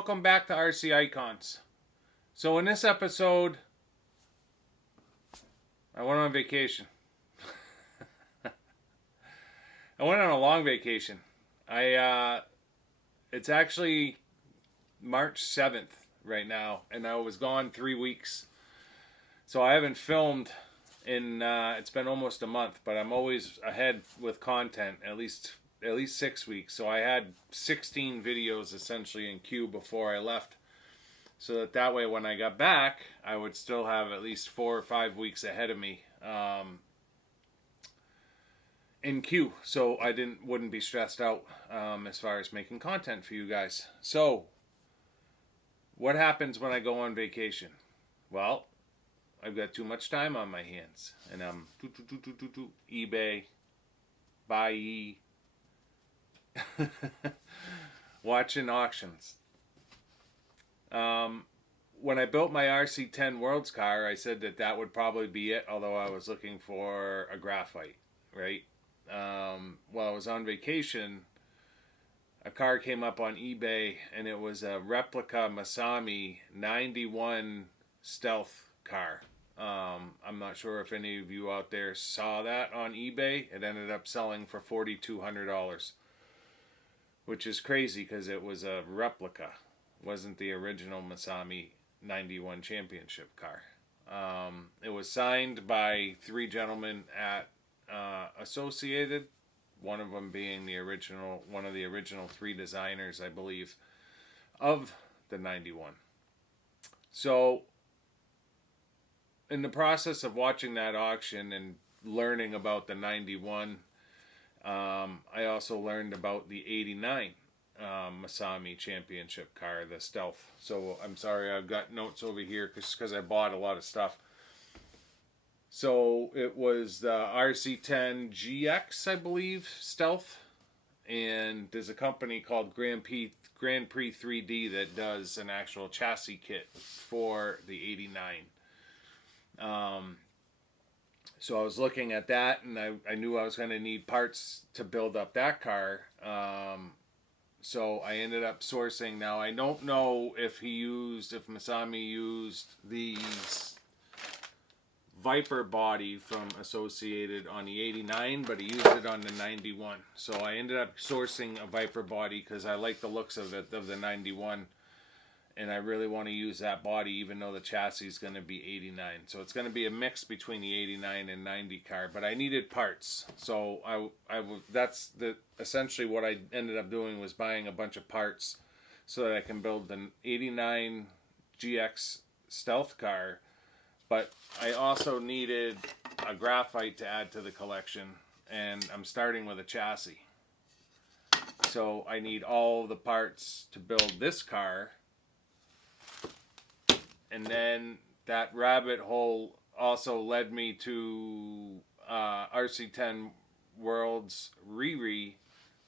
welcome back to RC Icons. So in this episode, I went on vacation. I went on a long vacation. It's actually March 7th right now, and I was gone 3 weeks. So I haven't filmed in, it's been almost a month, but I'm always ahead with content, at least 6 weeks. So I had 16 videos essentially in queue before I left, so that way when I got back I would still have at least 4 or 5 weeks ahead of me in queue, so I wouldn't be stressed out as far as making content for you guys. So what happens when I go on vacation? Well, I've got too much time on my hands, and I'm eBay, buy watching auctions. When I built my RC10 Worlds car, I said that would probably be it, although I was looking for a graphite, right? While I was on vacation, a car came up on eBay, and it was a replica Masami 91 stealth car. I'm not sure if any of you out there saw that on eBay. It ended up selling for $4,200. Which is crazy because it was a replica. It wasn't the original Masami 91 championship car. It was signed by 3 gentlemen at Associated, one of them being one of the original 3 designers, I believe, of the 91. So in the process of watching that auction and learning about the 91, I also learned about the 89 Masami championship car, the Stealth. So I'm sorry, I've got notes over here because I bought a lot of stuff. So it was the RC10 GX, I believe, Stealth. And there's a company called Grand Prix 3D that does an actual chassis kit for the 89. So I was looking at that, and I knew I was going to need parts to build up that car. So I ended up sourcing. Now, I don't know if Masami used the Viper body from Associated on the 89, but he used it on the 91. So I ended up sourcing a Viper body because I like the looks of the 91. And I really want to use that body, even though the chassis is going to be 89. So it's going to be a mix between the 89 and 90 car. But I needed parts, so that's essentially what I ended up doing, was buying a bunch of parts so that I can build an 89 GX Stealth car. But I also needed a graphite to add to the collection, and I'm starting with a chassis. So I need all the parts to build this car. And then that rabbit hole also led me to RC10 Worlds Riri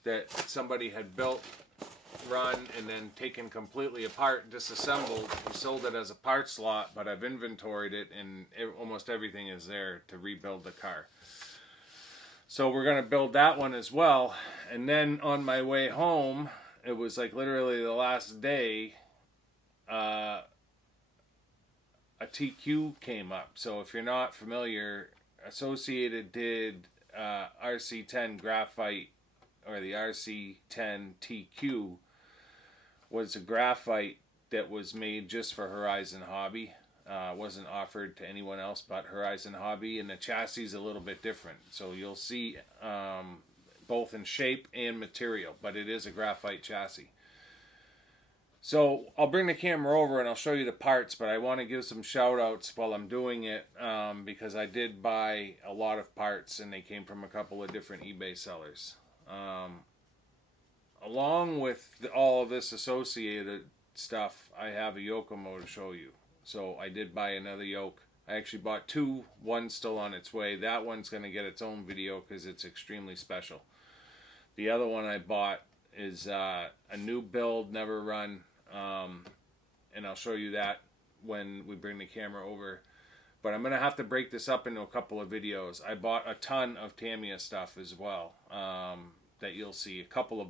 that somebody had built, run, and then taken completely apart, disassembled, and sold it as a parts lot, but I've inventoried it, and almost everything is there to rebuild the car. So we're going to build that one as well. And then on my way home, it was like literally the last day, a TQ came up. So if you're not familiar, Associated did RC10 Graphite, or the RC10 TQ was a graphite that was made just for Horizon Hobby. Wasn't offered to anyone else but Horizon Hobby, and the chassis is a little bit different. So you'll see both in shape and material, but it is a graphite chassis. So I'll bring the camera over and I'll show you the parts, but I want to give some shout outs while I'm doing it, because I did buy a lot of parts and they came from a couple of different eBay sellers. Along with all of this Associated stuff, I have a Yokomo to show you. So I did buy another yoke. I actually bought 2, one's still on its way. That one's going to get its own video because it's extremely special. The other one I bought is a new build, never run. And I'll show you that when we bring the camera over. But I'm going to have to break this up into a couple of videos. I bought a ton of Tamiya stuff as well, that you'll see. A couple of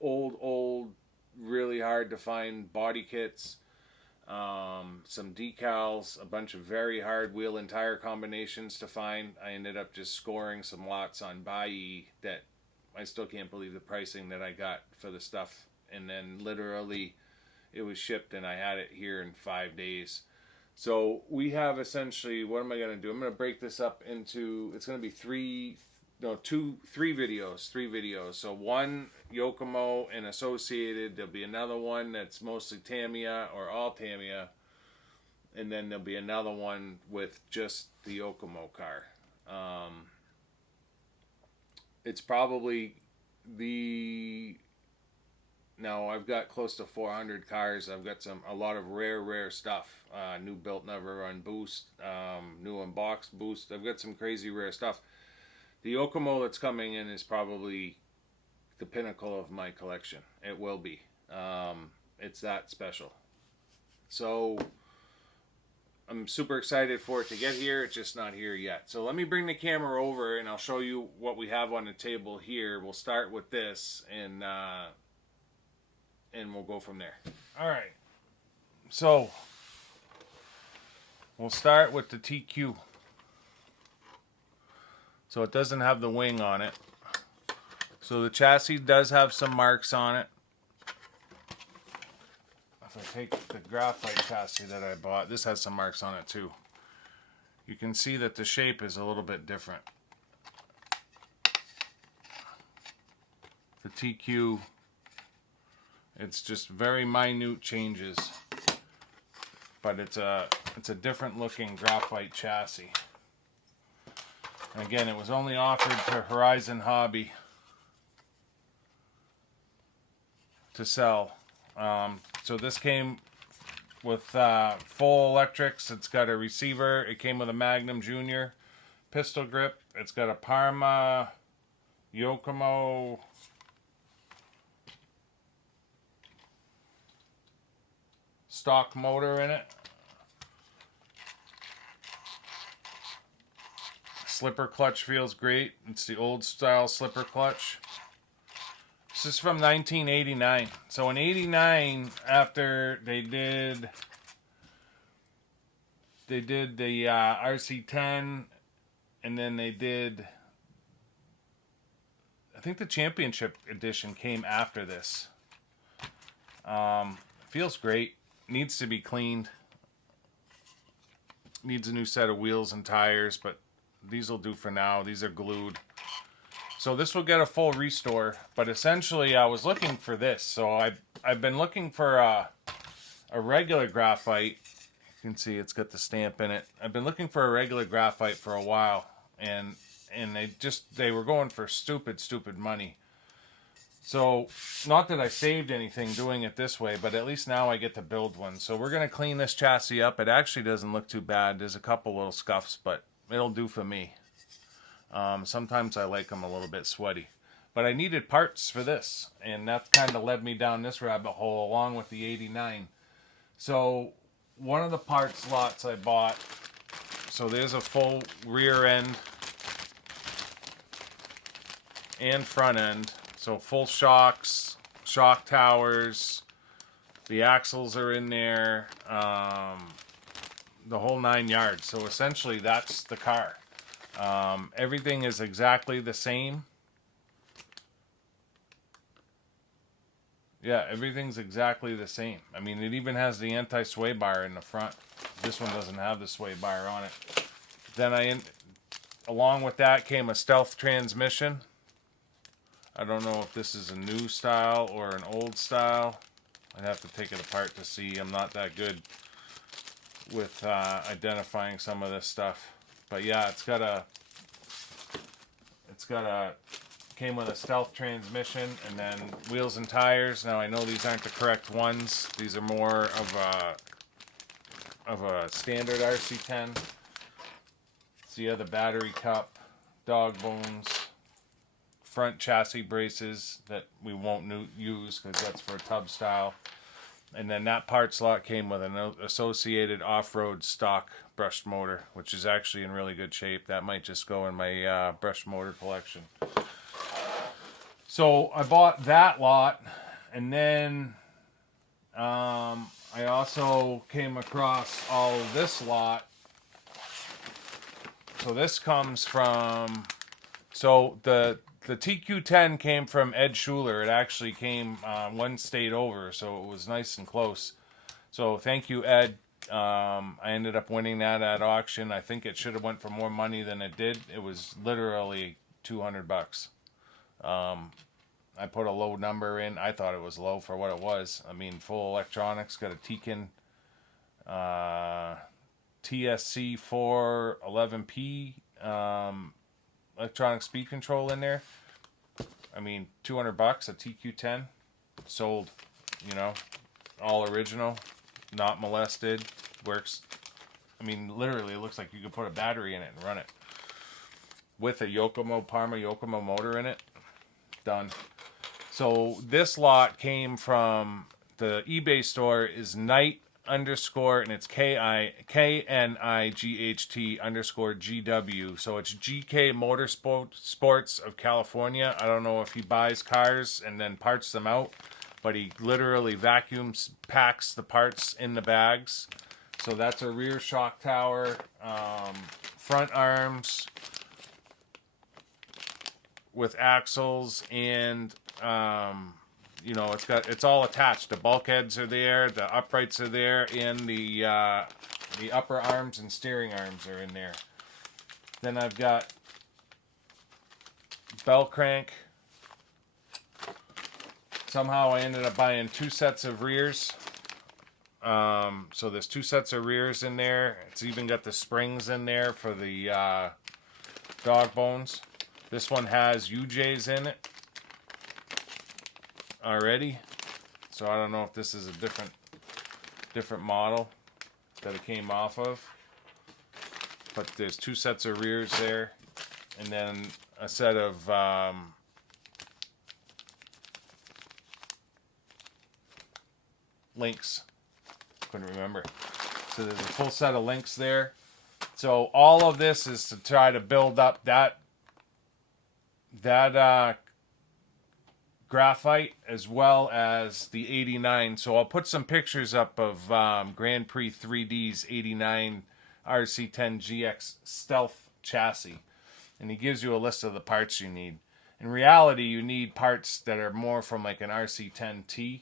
old really hard to find body kits, some decals, a bunch of very hard wheel and tire combinations to find. I ended up just scoring some lots on Buy that I still can't believe the pricing that I got for the stuff. And then literally it was shipped and I had it here in 5 days. So we have essentially, what am I going to do? I'm going to break this up into, it's going to be three videos. So one Yokomo and associated. There'll be another one that's mostly Tamiya or all Tamiya. And then there'll be another one with just the Yokomo car. It's probably now I've got close to 400 cars. I've got a lot of rare stuff. New built never run boost, new unbox boost. I've got some crazy rare stuff. The Yokomo that's coming in is probably the pinnacle of my collection. It will be. It's that special. So I'm super excited for it to get here. It's just not here yet. So let me bring the camera over and I'll show you what we have on the table here. We'll start with this and we'll go from there. All right. So we'll start with the TQ. So it doesn't have the wing on it. So the chassis does have some marks on it. If I take the graphite chassis that I bought, this has some marks on it too. You can see that the shape is a little bit different. The TQ, it's just very minute changes, but it's a different looking graphite chassis. And again, it was only offered to Horizon Hobby to sell. So this came with full electrics. It's got a receiver. It came with a Magnum Junior pistol grip. It's got a Parma Yokomo stock motor in it. Slipper clutch feels great. It's the old style slipper clutch. This is from 1989. So in 89, after they did the RC10, and then they did, I think the championship edition came after this. Feels great. Needs to be cleaned. Needs a new set of wheels and tires, but these will do for now. These are glued. So this will get a full restore, but essentially I was looking for this. So I've been looking for a regular graphite. You can see it's got the stamp in it. I've been looking for a regular graphite for a while, and they were going for stupid money. So not that I saved anything doing it this way, but at least now I get to build one. So we're going to clean this chassis up. It actually doesn't look too bad. There's a couple little scuffs, but it'll do for me. Sometimes I like them a little bit sweaty. But I needed parts for this, and that kind of led me down this rabbit hole along with the 89. So one of the parts lots I bought, so there's a full rear end and front end. So full shocks, shock towers, the axles are in there, the whole 9 yards. So essentially that's the car. Everything is exactly the same. Yeah, everything's exactly the same. I mean, it even has the anti-sway bar in the front. This one doesn't have the sway bar on it. Then along with that came a stealth transmission. I don't know if this is a new style or an old style. I'd have to take it apart to see. I'm not that good with identifying some of this stuff. But yeah, came with a stealth transmission, and then wheels and tires. Now I know these aren't the correct ones. These are more of a standard RC10. So you have the battery cup, dog bones, front chassis braces that we won't use because that's for a tub style. And then that part slot came with an associated off-road stock brushed motor, which is actually in really good shape. That might just go in my brushed motor collection. So I bought that lot, and then I also came across all of this lot. So this comes from, so the TQ10 came from Ed Schuler. It actually came one state over, so it was nice and close. So thank you, Ed. I ended up winning that at auction. I think it should have went for more money than it did. It was literally $200. I put a low number in. I thought it was low for what it was. I mean, full electronics, got a Tekin TSC 411P electronic speed control in there. I mean, $200 a TQ10 sold, you know, all original, not molested, works. I mean, literally, it looks like you could put a battery in it and run it with a Yokomo motor in it. Done. So this lot came from the eBay store is Knight underscore, and it's KNIGHT underscore GW. So it's GK Motorsports of California. I don't know if he buys cars and then parts them out, but he literally vacuums, packs the parts in the bags. So that's a rear shock tower, front arms with axles, and you know, it's all attached. The bulkheads are there, the uprights are there, and the upper arms and steering arms are in there. Then I've got bell crank. Somehow I ended up buying 2 sets of rears. So there's 2 sets of rears in there. It's even got the springs in there for the dog bones. This one has UJs in it already, so I don't know if this is a different model that it came off of, but there's 2 sets of rears there, and then a set of links. Couldn't remember. So there's a full set of links there. So all of this is to try to build up that graphite as well as the 89. So I'll put some pictures up of Grand Prix 3D's 89 RC10 GX Stealth chassis, and he gives you a list of the parts you need. In reality, you need parts that are more from like an RC10T,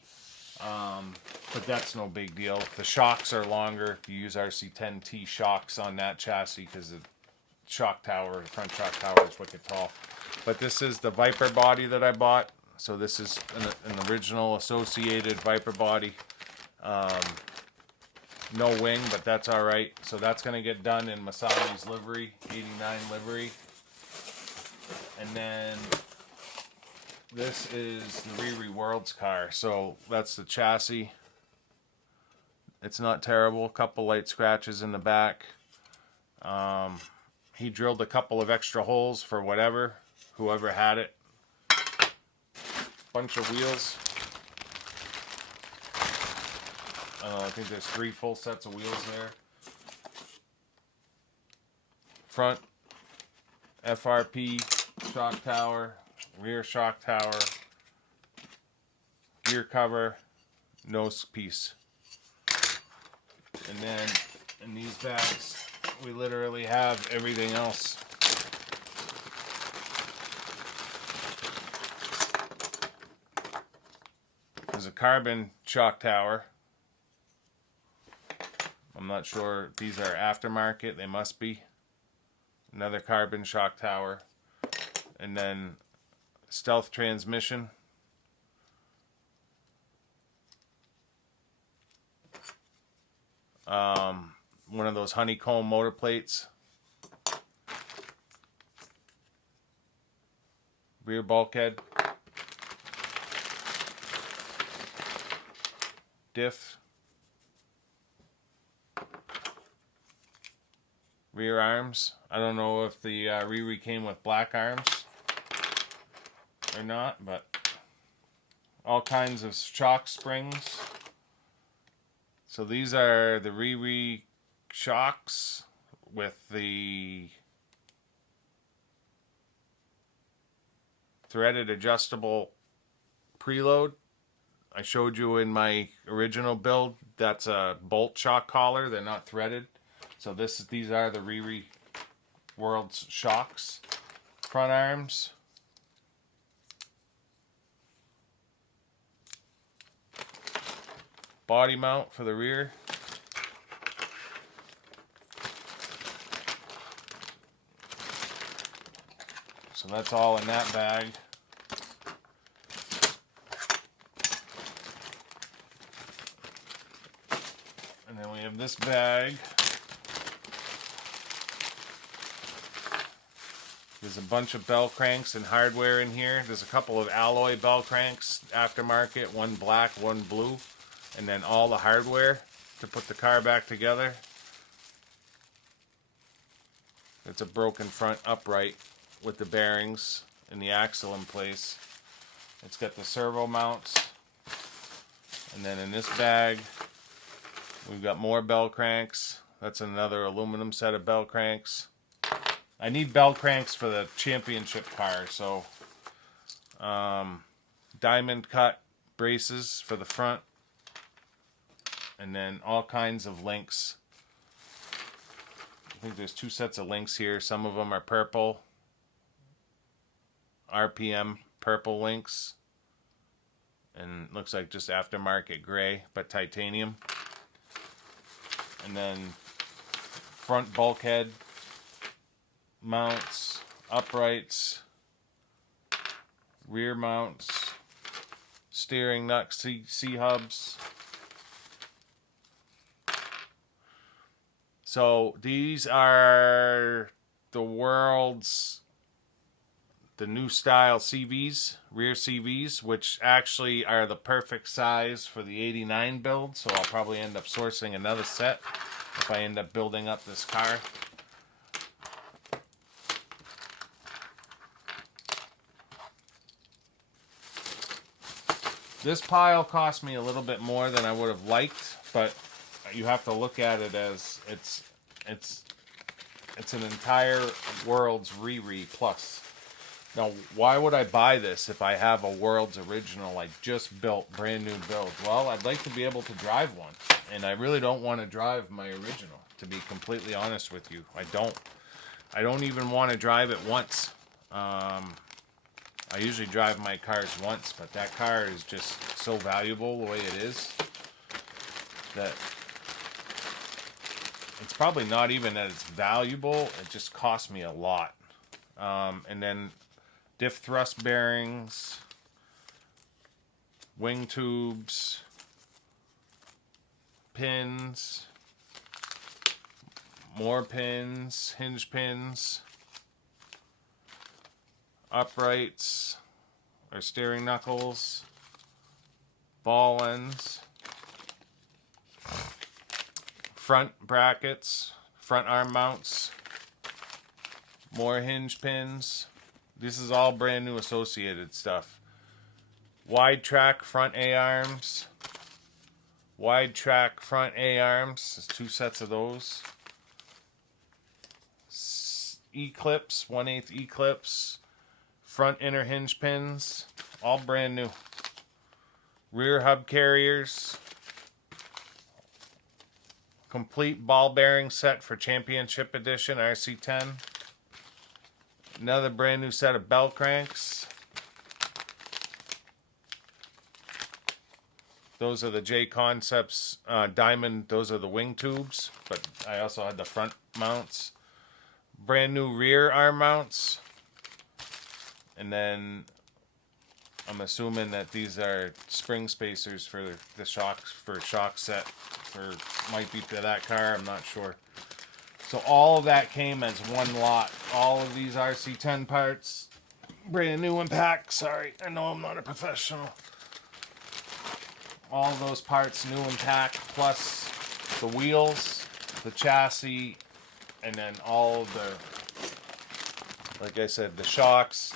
but that's no big deal. The shocks are longer. You use RC10T shocks on that chassis because the shock tower, the front shock tower, is wicked tall. But this is the Viper body that I bought. So this is an original associated Viper body. No wing, but that's all right. So that's going to get done in Masami's livery, 89 livery. And then this is the Riri World's car. So that's the chassis. It's not terrible. A couple light scratches in the back. He drilled a couple of extra holes for whoever had it. Bunch of wheels. I think there's 3 full sets of wheels there. Front FRP shock tower, rear shock tower, gear cover, nose piece. And then in these bags, we literally have everything else. There's a carbon shock tower. I'm not sure if these are aftermarket. They must be. Another carbon shock tower. And then stealth transmission. One of those honeycomb motor plates. Rear bulkhead. Diff. Rear arms. I don't know if the Riri came with black arms or not, but all kinds of shock springs. So these are the Riri shocks with the threaded adjustable preload. I showed you in my original build, that's a bolt shock collar. They're not threaded. So these are the Riri World's shocks. Front arms. Body mount for the rear. So that's all in that bag. And then we have this bag. There's a bunch of bell cranks and hardware in here. There's a couple of alloy bell cranks, aftermarket, one black, one blue, and then all the hardware to put the car back together. It's a broken front upright with the bearings and the axle in place. It's got the servo mounts. And then in this bag, we've got more bell cranks. That's another aluminum set of bell cranks. I need bell cranks for the championship car, so diamond cut braces for the front, and then all kinds of links. I think there's 2 sets of links here. Some of them are purple, RPM purple links, and looks like just aftermarket gray, but titanium. And then front bulkhead mounts, uprights, rear mounts, steering nut C-hubs. So these are the World's, the new style CVs, rear CVs, which actually are the perfect size for the 89 build. So I'll probably end up sourcing another set if I end up building up this car. This pile cost me a little bit more than I would have liked, but you have to look at it as it's an entire World's Riri Plus. Now, why would I buy this if I have a World's original I just built, brand new build? Well, I'd like to be able to drive one, and I really don't want to drive my original, to be completely honest with you. I don't even want to drive it once. I usually drive my cars once, but that car is just so valuable the way it is that it's probably not even that it's valuable, it just cost me a lot. And then diff thrust bearings, wing tubes, pins, more pins, hinge pins, uprights or steering knuckles, ball ends, front brackets, front arm mounts, more hinge pins. This is all brand new associated stuff. Wide track front A-arms. Wide track front A-arms. There's 2 sets of those. E-clips, 1/8 E-clips. Front inner hinge pins. All brand new. Rear hub carriers. Complete ball bearing set for Championship Edition RC10. Another brand new set of bell cranks. Those are the J Concepts diamond. Those are the wing tubes, but I also had the front mounts. Brand new rear arm mounts. And then I'm assuming that these are spring spacers for the shocks, for shock set, for might be for that car, I'm not sure. So all of that came as one lot. All of these RC10 parts, brand new in pack. Sorry, I know I'm not a professional. All of those parts new in pack, plus the wheels, the chassis, and then all of the, like I said, the shocks,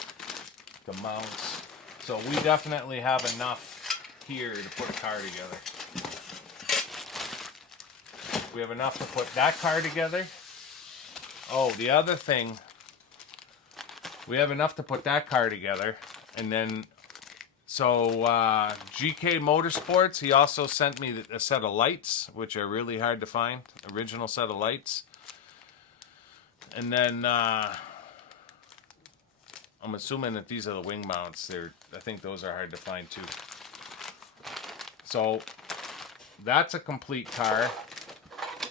the mounts. So we definitely have enough here to put a car together. We have enough to put that car together. Oh, the other thing, we have enough to put that car together, and then So GK Motorsports, he also sent me a set of lights, which are really hard to find. Original set of lights. And then I'm assuming that these are the wing mounts. I think those are hard to find too. So that's a complete car.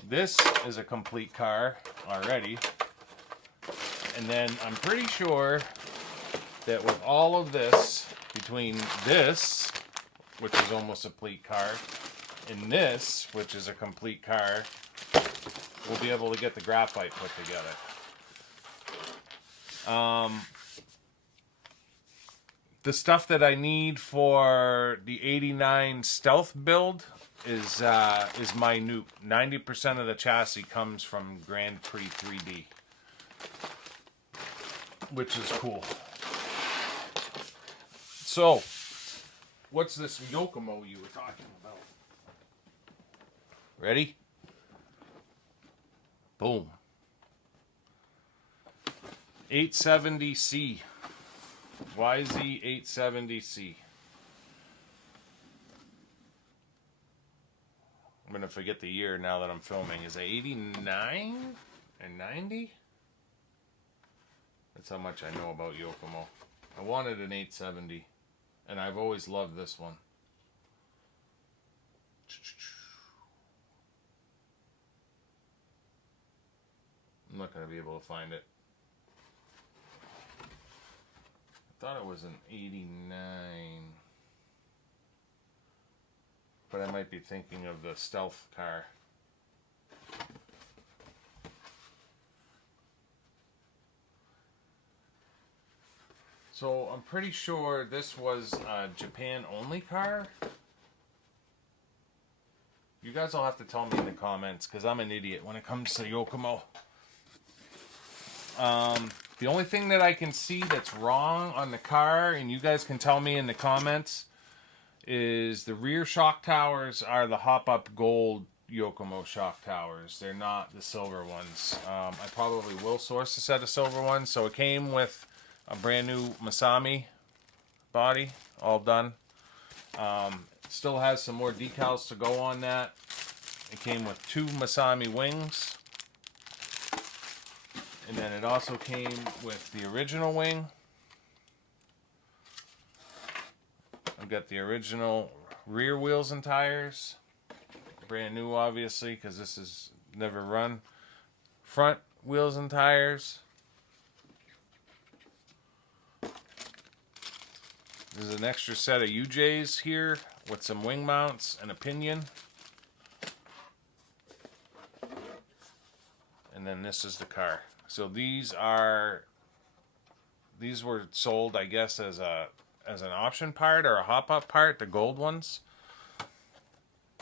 This is a complete car already. And then I'm pretty sure that with all of this, between this, which is almost a complete car, and this, which is a complete car, we'll be able to get the graphite put together. The stuff that I need for the 89 Stealth build is minute. 90% of the chassis comes from Grand Prix 3D, which is cool. So, what's this Yokomo you were talking about? Ready? Boom. 870C. YZ870C. I'm going to forget the year now that I'm filming. Is it 89 or 90? That's how much I know about Yokomo. I wanted an 870, and I've always loved this one. I'm not going to be able to find it. I thought it was an 89. But I might be thinking of the Stealth car. So I'm pretty sure this was a Japan only car. You guys will have to tell me in the comments because I'm an idiot when it comes to Yokomo. The only thing that I can see that's wrong on the car, and you guys can tell me in the comments, is the rear shock towers are the hop-up gold Yokomo shock towers. They're not the silver ones. I probably will source a set of silver ones. So it came with a brand new Masami body, all done. Still has some more decals to go on that. It came with 2 Masami wings. And then it also came with the original wing. I've got the original rear wheels and tires. Brand new, obviously, because this is never run. Front wheels and tires. There's an extra set of UJs here with some wing mounts and a pinion. And then this is the car. So these were sold, I guess, as an option part or a hop-up part, the gold ones.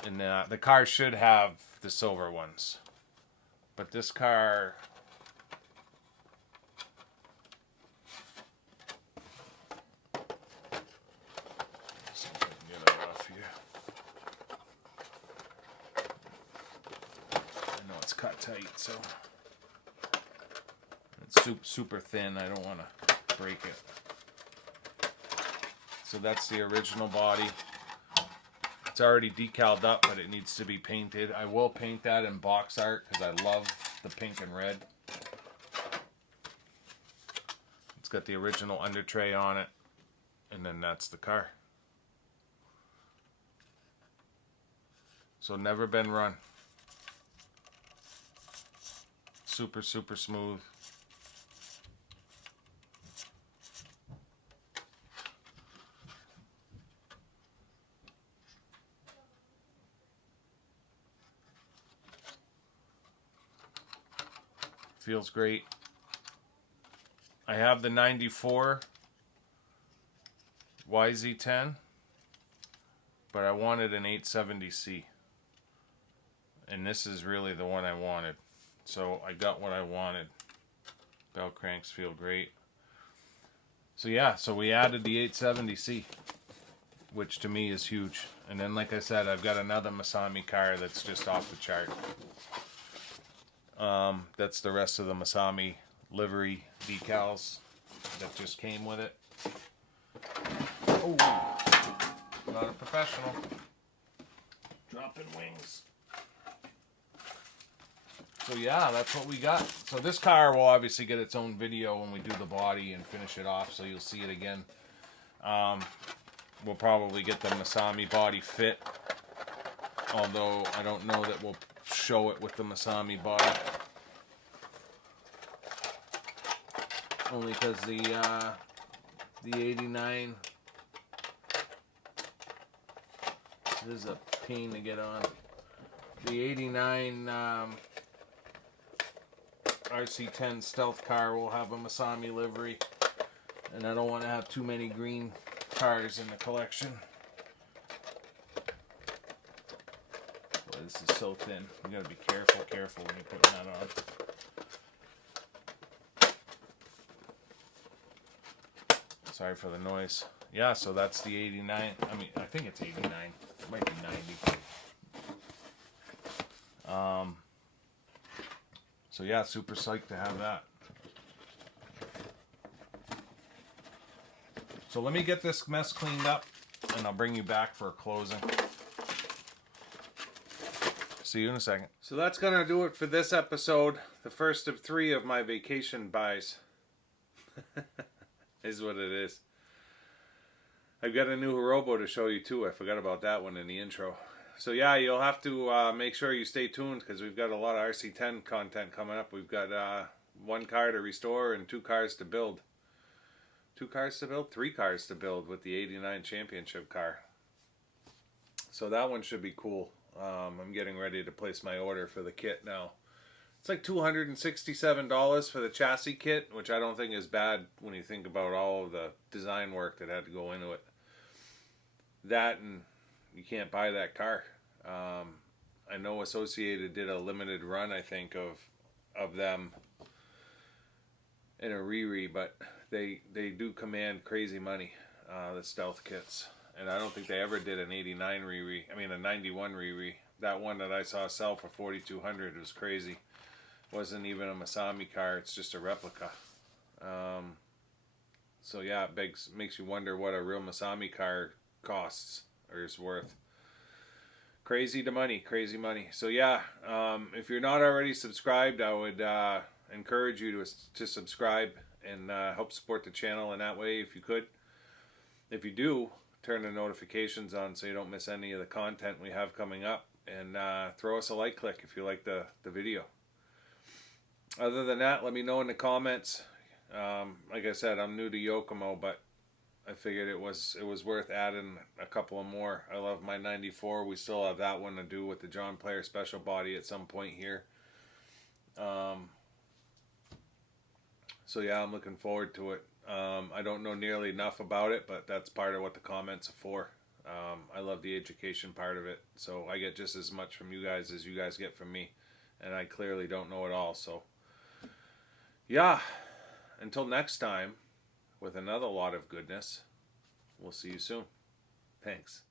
And the car should have the silver ones. But this car... see if I can get it off here. I know it's cut tight, so... it's super thin. I don't want to break it. So that's the original body. It's already decaled up, but it needs to be painted. I will paint that in box art because I love the pink and red. It's got the original under tray on it, and then that's the car. So never been run. Super smooth. Feels great. I have the 94 YZ10, but I wanted an 870C. And this is really the one I wanted. So I got what I wanted. Bell cranks feel great. So yeah, so we added the 870C, which to me is huge. And then like I said, I've got another Masami car that's just off the chart. That's the rest of the Masami livery decals that just came with it. Oh. not a professional. Dropping wings. So yeah, that's what we got. So this car will obviously get its own video when we do the body and finish it off, so you'll see it again. We'll probably get the Masami body fit, although I don't know that we'll show it with the Masami body. Only because the 89 this is a pain to get on. The 89 RC10 stealth car will have a Masami livery, and I don't want to have too many green cars in the collection. Boy, this is so thin. You gotta be careful when you're putting that on. Sorry for the noise. Yeah, so that's the 89. I mean, I think it's 89. It might be 90. So yeah, super psyched to have that. So let me get this mess cleaned up, and I'll bring you back for a closing. See you in a second. So that's gonna do it for this episode. The first of 3 of my vacation buys. Is what it is. I've got a new Hirobo to show you too. I forgot about that one in the intro. So yeah, you'll have to make sure you stay tuned, because we've got a lot of RC10 content coming up. We've got 1 car to restore and 2 cars to build. 2 cars to build? 3 cars to build with the 89 championship car. So that one should be cool. I'm getting ready to place my order for the kit now. It's like $267 for the chassis kit, which I don't think is bad when you think about all of the design work that had to go into it. That, and you can't buy that car. I know Associated did a limited run, I think, of them in a Riri, but they do command crazy money, the stealth kits. And I don't think they ever did an 89 Riri. I mean, a 91 Riri. That one that I saw sell for $4,200 was crazy. Wasn't even a Masami car. It's just a replica. So yeah, it makes you wonder what a real Masami car costs or is worth. Crazy money. So yeah, if you're not already subscribed, I would encourage you to subscribe and help support the channel in that way if you could. If you do, turn the notifications on so you don't miss any of the content we have coming up, and throw us a like click if you like the video. Other than that, let me know in the comments. Like I said, I'm new to Yokomo, but I figured it was worth adding a couple of more. I love my 94. We still have that one to do with the John Player special body at some point here. So yeah, I'm looking forward to it. I don't know nearly enough about it, but that's part of what the comments are for. I love the education part of it, so I get just as much from you guys as you guys get from me, and I clearly don't know it all. So yeah, until next time, with another lot of goodness, we'll see you soon. Thanks.